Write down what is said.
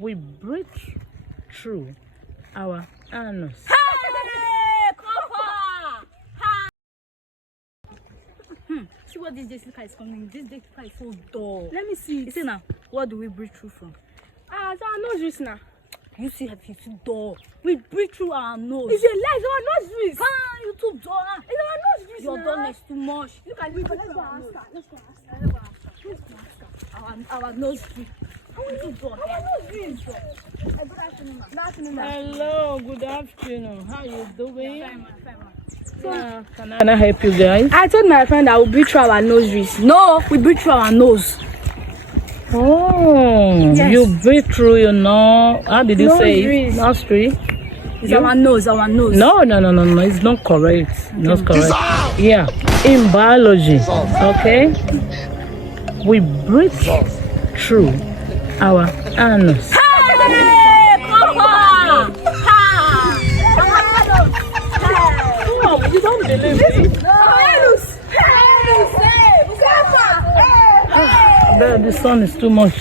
We breathe through our anus. See what this Jessica is coming. This Jessica is so dull. Let me see. You see now, what do we breathe through from? So our nose reach now. You see, it's too dull. We breathe through our nose. It's a lie. It's our nose reach. You too dull. It's our nose reach. Your dullness too much. Look at this. Let's go ask her. Let's go ask her. Our nose reach. Too dull. Our nose reach. Good afternoon, ma'am. Hello, good afternoon. How you doing? Fine, man. Can I help you guys? I told my friend I will breathe through our nose reach. No, we breathe through our nose. Oh, Yes. you breathe through your nose. How did you say it? Nostrils. Nostril. It's our nose. No, it's not correct. Not correct. Yeah, in biology, okay, we breathe through our anus. Oh, you don't believe me? The sun is too much.